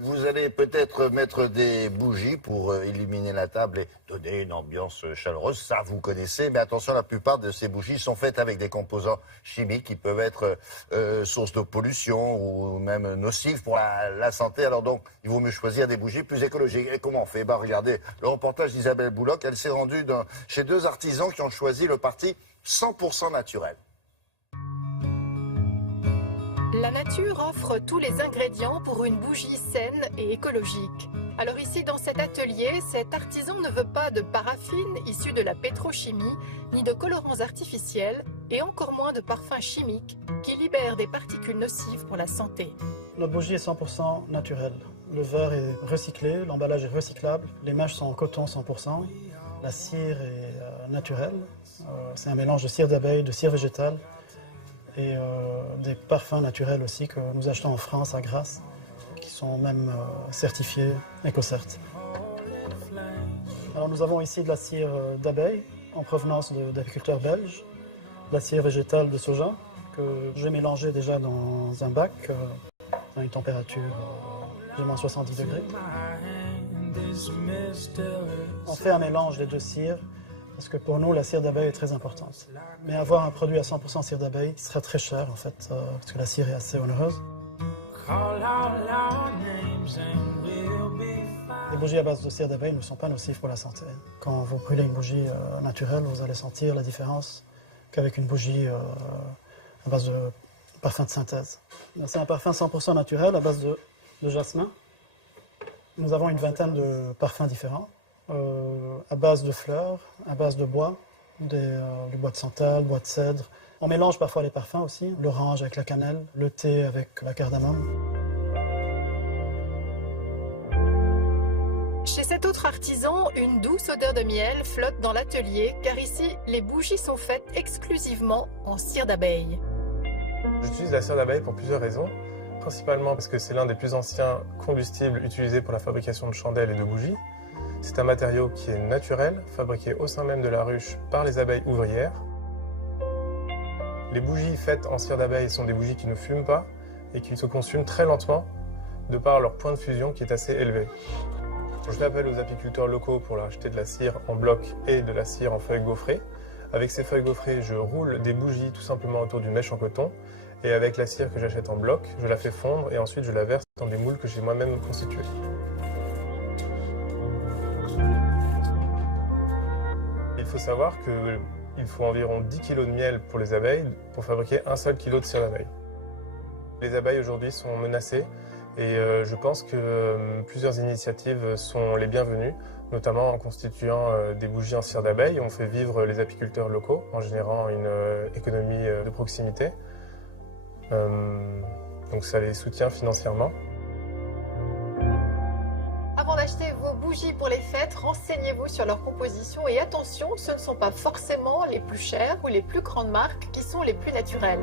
Vous allez peut-être mettre des bougies pour illuminer la table et donner une ambiance chaleureuse. Ça, vous connaissez. Mais attention, la plupart de ces bougies sont faites avec des composants chimiques qui peuvent être source de pollution ou même nocifs pour la santé. Alors donc, il vaut mieux choisir des bougies plus écologiques. Et comment on fait? Regardez le reportage d'Isabelle Bouloc. Elle s'est rendue chez deux artisans qui ont choisi le parti 100% naturel. La nature offre tous les ingrédients pour une bougie saine et écologique. Alors ici, dans cet atelier, cet artisan ne veut pas de paraffine issue de la pétrochimie, ni de colorants artificiels, et encore moins de parfums chimiques qui libèrent des particules nocives pour la santé. Notre bougie est 100% naturelle. Le verre est recyclé, l'emballage est recyclable, les mèches sont en coton 100%, la cire est naturelle, c'est un mélange de cire d'abeille, de cire végétale, et des parfums naturels aussi que nous achetons en France à Grasse, qui sont même certifiés EcoCert. Alors nous avons ici de la cire d'abeille en provenance d'apiculteurs belges, de la cire végétale de soja que j'ai mélangée déjà dans un bac à une température de moins 70 degrés. On fait un mélange des deux cires parce que pour nous, la cire d'abeille est très importante. Mais avoir un produit à 100% cire d'abeille serait très cher, en fait, parce que la cire est assez onéreuse. Les bougies à base de cire d'abeille ne sont pas nocives pour la santé. Quand vous brûlez une bougie naturelle, vous allez sentir la différence qu'avec une bougie à base de parfum de synthèse. C'est un parfum 100% naturel à base de jasmin. Nous avons une vingtaine de parfums différents. À base de fleurs, à base de bois, du bois de santal, bois de cèdre. On mélange parfois les parfums aussi, l'orange avec la cannelle, le thé avec la cardamome. Chez cet autre artisan, une douce odeur de miel flotte dans l'atelier, car ici, les bougies sont faites exclusivement en cire d'abeille. J'utilise la cire d'abeille pour plusieurs raisons, principalement parce que c'est l'un des plus anciens combustibles utilisés pour la fabrication de chandelles et de bougies. C'est un matériau qui est naturel, fabriqué au sein même de la ruche par les abeilles ouvrières. Les bougies faites en cire d'abeille sont des bougies qui ne fument pas et qui se consument très lentement de par leur point de fusion qui est assez élevé. Je fais appel aux apiculteurs locaux pour leur acheter de la cire en bloc et de la cire en feuilles gaufrées. Avec ces feuilles gaufrées, je roule des bougies tout simplement autour d'une mèche en coton et avec la cire que j'achète en bloc, je la fais fondre et ensuite je la verse dans des moules que j'ai moi-même constitués. Il faut savoir qu'il faut environ 10 kg de miel pour les abeilles pour fabriquer un seul kilo de cire d'abeille. Les abeilles aujourd'hui sont menacées et je pense que plusieurs initiatives sont les bienvenues, notamment en constituant des bougies en cire d'abeille. On fait vivre les apiculteurs locaux en générant une économie de proximité. Donc ça les soutient financièrement. Avant d'acheter vos bougies pour les fêtes, renseignez-vous sur leur composition et attention, ce ne sont pas forcément les plus chères ou les plus grandes marques qui sont les plus naturelles.